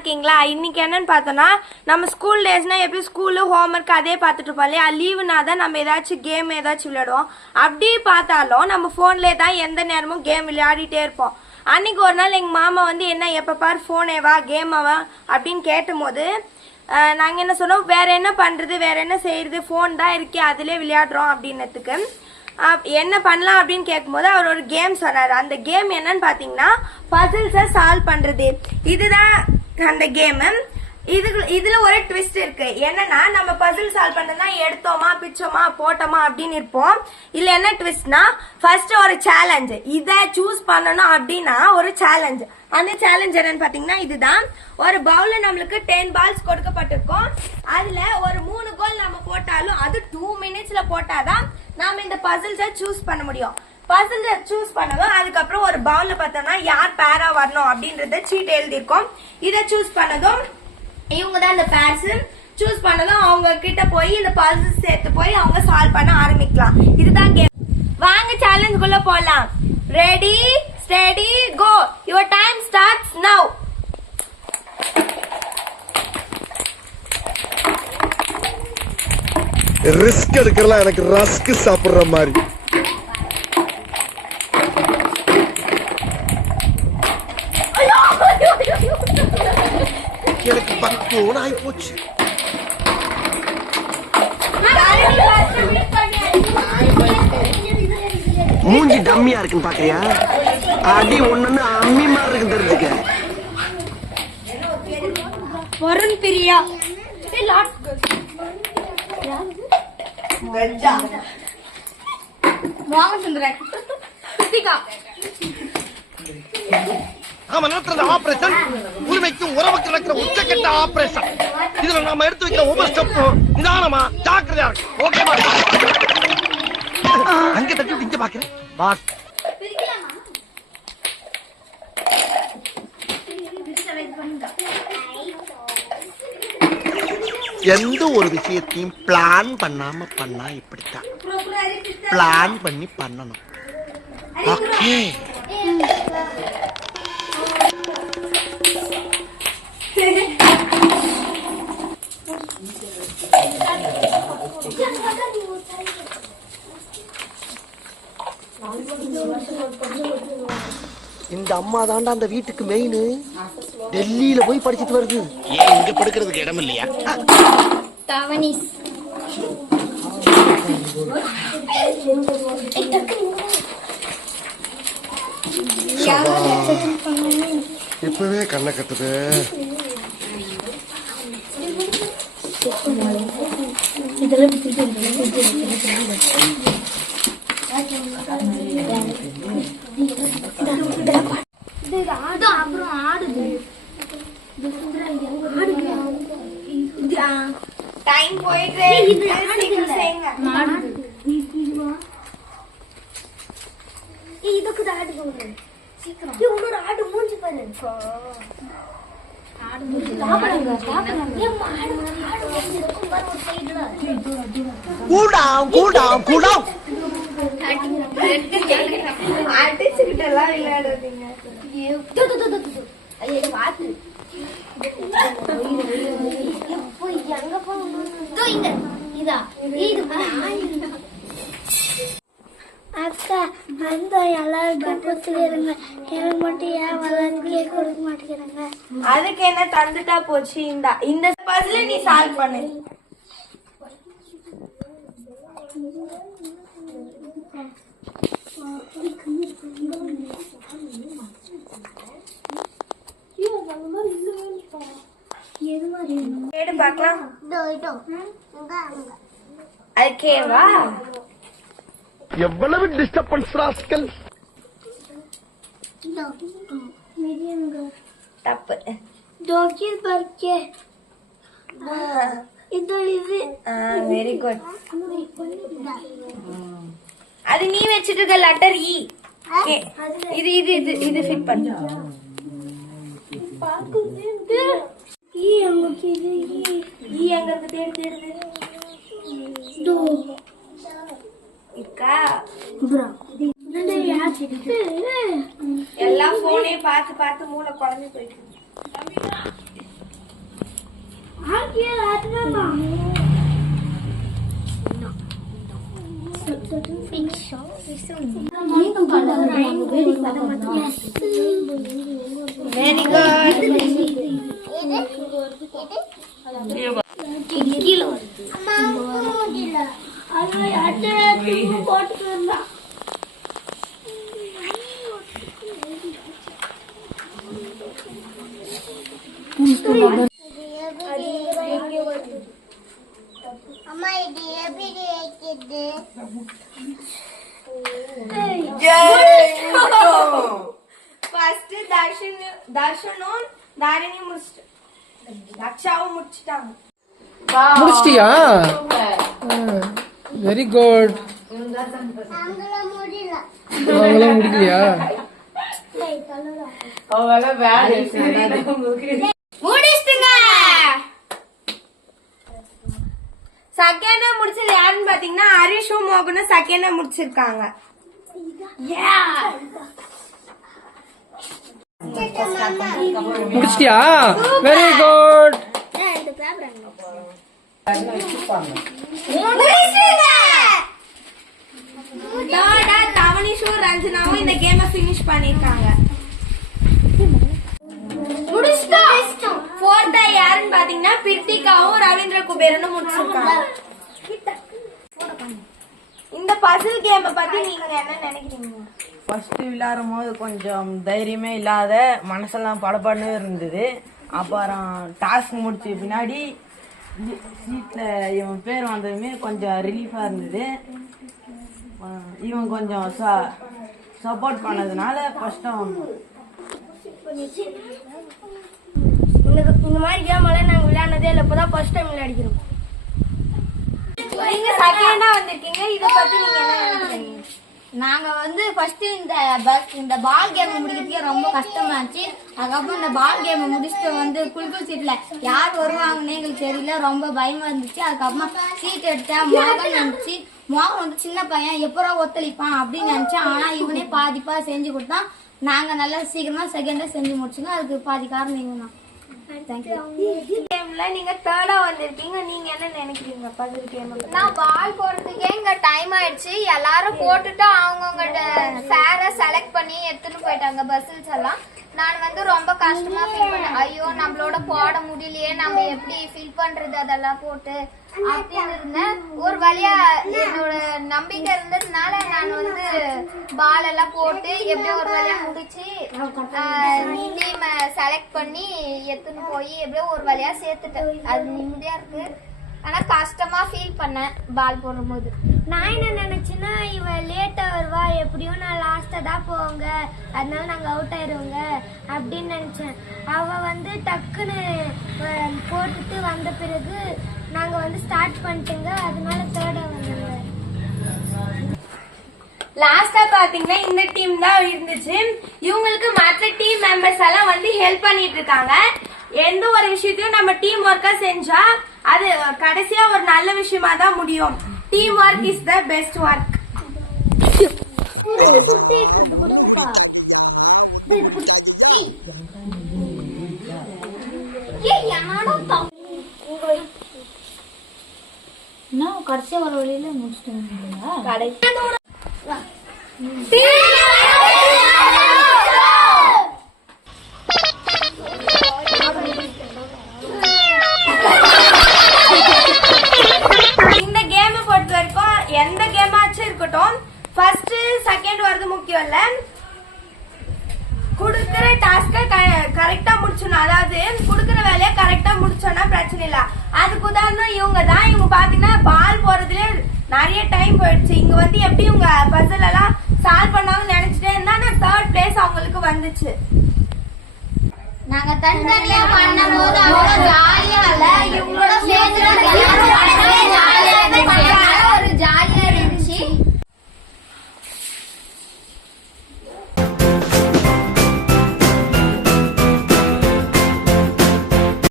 இருக்கீங்களா? இன்னைக்கு என்னன்னு பார்த்தோன்னா, நம்ம ஸ்கூல் டேஸ்னா எப்படி ஸ்கூலு ஹோம்ஒர்க் அதே பார்த்துட்டு இருப்போம் இல்லையா? லீவுனா தான் நம்ம ஏதாச்சும் கேம் ஏதாச்சும் விளையாடுவோம். அப்படி பார்த்தாலும் நம்ம ஃபோன்லேயே தான் எந்த நேரமும் கேம் விளையாடிட்டே இருப்போம். அன்னைக்கு ஒரு நாள் எங்கள் மாமா வந்து என்ன எப்போ பார் ஃபோனேவா கேமாவா அப்படின்னு கேட்டும்போது நாங்கள் என்ன சொன்னோம், வேற என்ன பண்ணுறது, வேற என்ன செய்யறது, ஃபோன் தான் இருக்கே அதிலே விளையாடுறோம் அப்படின்னதுக்கு என்ன பண்ணலாம் அப்படின்னு கேட்கும்போது அவர் ஒரு கேம் சொன்னார். அந்த கேம் என்னன்னு பார்த்தீங்கன்னா பசில்ஸை சால்வ் பண்ணுறது. இதுதான் அந்த கேமு. இதுல ஒரு ட்விஸ்ட் இருக்கு. என்னன்னா நம்ம பசில் சால்வ் பண்ணா எடுத்தோமா பிச்சோமா போட்டோமா அப்படின்னு இருப்போம். இல்ல என்ன ட்விஸ்ட்னா ஃபர்ஸ்ட் ஒரு சேலஞ்ச், இதை சூஸ் பண்ணணும் அப்படின்னா ஒரு சேலஞ்ச். அந்த சேலஞ்ச் என்னன்னு பாத்தீங்கன்னா இதுதான். ஒரு பவுல்ல நம்மளுக்கு 10 பால்ஸ் கொடுக்கப்பட்டிருக்கும். அதுல ஒரு 3 கோல் நம்ம போட்டாலும் அது 2 மினிட்ஸ்ல போட்டாதான் நாம இந்த பசில்ஸை சூஸ் பண்ண முடியும். பசில் சூஸ் பண்ணதும் அதுக்கப்புறம் ஒரு பவுல்ல பார்த்தோம்னா யார் பேரா வரணும் அப்படின்றத சீட் எழுதியிருக்கோம். இதை சூஸ் பண்ணதும் இவங்க தான் இந்த பேர்ஸ் சூஸ் பண்ணதும் அவங்க கிட்ட போய் இந்த பசில்ஸ் சேர்த்து போய் அவங்க சால்வ் பண்ண ஆரம்பிக்கலாம். இதுதான் கேம். வாங்க சேலஞ்சுக்குள்ள போலாம். Ready steady go. Your time starts now. Risk எடுக்கிறலாம் எனக்கு ரஸ்க் சாப்பிடுற மாதிரி. எனக்கு 10 ஆகி போச்சு. மூஞ்சி டம்மியா இருக்குன்னு பாக்குறியா? அடி ஒண்ணு அம்மி மாதிரி இருக்கு தெரிஞ்சுக்க. வருண் பிரியா ராமச்சந்திரன் நாம நடத்துற ஆபரேஷன் உரிமைக்கும் உறவுக்கு நடக்கிற உச்சக்கட்ட ஆபரேஷன். இதுல நாம எடுத்து வைக்கிற ஒவ்வொரு ஸ்டெப்பும் நிதானமா ஜாக்கிரதையா இருக்கு. ஓகேவா? அங்க தட்டி இங்க பாக்குறேன் பாஸ். எந்த ஒரு விஷயத்தையும் பிளான் பண்ணாம பண்ணா இப்படித்தான். பிளான் பண்ணி பண்ணணும். ஓகே. இந்த அம்மா தாண்டா அந்த வீட்டுக்கு மெயின். டெல்லியில போய் படிச்சிட்டு வருது. ஏன் இங்க படுக்கிறதுக்கு இடம் இல்லையா? தவனிஸ் இப்பவே கண்ணை கட்டுது. அப்புறம் ஆடுது. டைம் போயிட்டு இதுக்கு ஆடு உன்னோட ஆடு மூஞ்சி பாரு. அடிச்சுக்கிட்டு எல்லாம் விளையாடுறீங்க. அக்கா அந்த எல்லாருக்கும் கொடுத்துருங்க. எனக்கு மட்டும் ஏன் வளர்ந்துக்கே கொடுக்க மாட்டேங்கிறாங்க? அதுக்கு என்ன தந்துட்டா போச்சு. இந்த பசில நீ சால்வ் பண்ணு. கேடு பார்க்கலாம். அதுக்கேவா? எவ்வளவு டிஸ்டர்பன்ஸ் ராஸ்கல். தப்பு. Very good. அது நீ வச்சிட்டு இருக்க லெட்டர் இ. இது இது இது இது ஃபிட் பண்ணு. ஈ அங்க தேடு இருக்கா? எல்லாம் போனே பார்த்து பார்த்து மூளை குழம்பு போயிட்டு. Very good. அம்மா இது எப்படி வைக்கிறது? ஃபர்ஸ்ட் தர்ஷனும் தாரிணி முடிச்சிட்டு லக்ஷாவும் முடிச்சிட்டாங்க. முடிச்சிட்டியா? Very good. நாங்களும் முடியல. அவங்களாம் முடிக்கலையா? முடிச்சிட்டுங்க. செகண்டா முடிச்சது யாருன்னு பாத்தீங்கன்னா ஹரிஷும் மோகனும் செகண்டா முடிச்சிருக்காங்க. முடிச்சிட்டியா? Very good. தவனிஷும் ரஞ்சனாவும் இந்த கேமை பினிஷ் பண்ணிருக்காங்க. ஃபோர்த்தா யாருன்னு பாத்தீங்கன்னா பிரித்திகாவும் ரவீந்திர குபேரனும் முடிச்சிருக்காங்க. இந்த பசில் கேமை பத்தி நீங்க என்ன நினைக்கிறீங்க? ஃபர்ஸ்ட் விளையாடும் போது கொஞ்சம் தைரியமே இல்லாத மனசெல்லாம் படபடன்னு இருந்தது. அப்புறம் டாஸ்க் முடிச்ச பின்னாடி சீட்ல இவன் பேர் வந்ததுமே கொஞ்சம் ரிலீஃபா இருந்தது. இவன் கொஞ்சம் சப்போர்ட் பண்ணதுனால கஷ்டம். இந்த மாதிரி கேம் எல்லாம் நாங்க விளையாடுனதே இல்லை. இப்பதான் ஃபர்ஸ்ட் டைம் விளையாடிக்கிறோம். நீங்க செகண்டா வந்திருக்கீங்க, இத பத்தி நீங்க என்ன நினைக்கிறீங்க? நாங்க வந்து ஃபர்ஸ்ட் இந்த பால் கேம் முடிக்கிறதுக்கே ரொம்ப கஷ்டமா இருந்துச்சு. அதுக்கப்புறம் இந்த பால் கேம் முடிச்சுட்டு வந்து குலுக்கல் சீட்ல யார் வருவாங்கன்னு எங்களுக்கு தெரியல, ரொம்ப பயமா இருந்துச்சு. அதுக்கப்புறமா சீட் எடுத்தேன், மோகன் இருந்துச்சு. மோகன் வந்து சின்ன பையன் எப்பரா ஒத்துழைப்பான் அப்படின்னு நினைச்சேன். ஆனா இவனே பாதிப்பா செஞ்சு கொடுத்தான். நாங்க நல்லா சீக்கிரமா செகண்டா செஞ்சு முடிச்சுங்க. அதுக்கு பாதி காரணம் இவன் தான். கேம்ல நீங்க தேர்டா வந்திருக்கீங்க, நீங்க என்ன நினைக்கிறீங்க பசில் கேம்? நான் பால் போடுறதுக்கே இங்க டைம் ஆயிடுச்சு. எல்லாரும் போட்டுட்டு அவங்கவுங்க ஃபேரை செலக்ட் பண்ணி எடுத்துட்டு போயிட்டாங்க பஸ்ஸில்ஸ் எல்லாம். நான் வந்து ரொம்ப கஷ்டமா ஃபீல் பண்ணேன். ஐயோ நம்மளோட போட முடியலையே, நம்ம எப்படி ஃபீல் பண்றது அதெல்லாம் போட்டு அப்படின்னு இருந்தேன். ஒரு வழியா என்னோட நம்பிக்கை இருந்ததுனால நான் வந்து பால் எல்லாம் போட்டு எப்படியோ ஒரு வழியா முடிச்சு டீம் செலக்ட் பண்ணி எடுத்துன்னு போய் எப்படியோ ஒரு வழியா சேர்த்துட்டேன். அது நிம்மதியா இருக்கு. ஆனா கஷ்டமா ஃபீல் பண்ணேன் பால் போடும் போது. நான் என்ன நினைச்சேன்னா இவ லேட்டா வருவா, எப்படியும் நான் லாஸ்டா தான் போவாங்க, அதனால நாங்க அவுட் ஆயிருவோங்க அப்படின்னு நினைச்சேன். அவ வந்து டக்குன்னு போட்டுட்டு வந்த பிறகு நாங்க வந்து ஸ்டார்ட் பண்ணிட்டோங்க. அதனால தேர்டா வந்தாங்க. லாஸ்டா பாத்தீங்கன்னா இந்த டீம் தான் இருந்துச்சு. இவங்களுக்கு மற்ற டீம் மெம்பர்ஸ் எல்லாம் வந்து ஹெல்ப் பண்ணிட்டு இருக்காங்க. எந்த ஒரு விஷயத்தையும் நம்ம டீம் ஒர்க்கா செஞ்சா அது கடைசியா ஒரு நல்ல விஷயமா தான் முடியும். Team work is the best work. கடைசியா ஒரு வழியில முடிச்சுட்டு இந்த கேம் பொறுத்த வரைக்கும் எந்த கேமாச்சும் இருக்கட்டும், ஃபர்ஸ்ட் செகண்ட் வரது முக்கியம் இல்ல, குடுக்கிற டாஸ்க கரெக்டா முடிச்சோம். அதாவது குடுக்கிற வேலையை கரெக்டா முடிச்சோம்னா பிரச்சனை இல்ல. அதுக்கு உதாரணம் இவங்க தான். இவங்க பாத்தீங்கன்னா பால் போறதுல நிறைய டைம் போயிடுச்சு. இங்க வந்து எப்படி இவங்க பசில் எல்லாம் சால்வ் பண்ணாங்கன்னு நினைச்சிட்டே இருந்தா தேர்ட் பிளேஸ் அவங்களுக்கு வந்துச்சு. நாங்க தனித்தனியா பண்ணும் போது அவ்வளவு ஜாலியா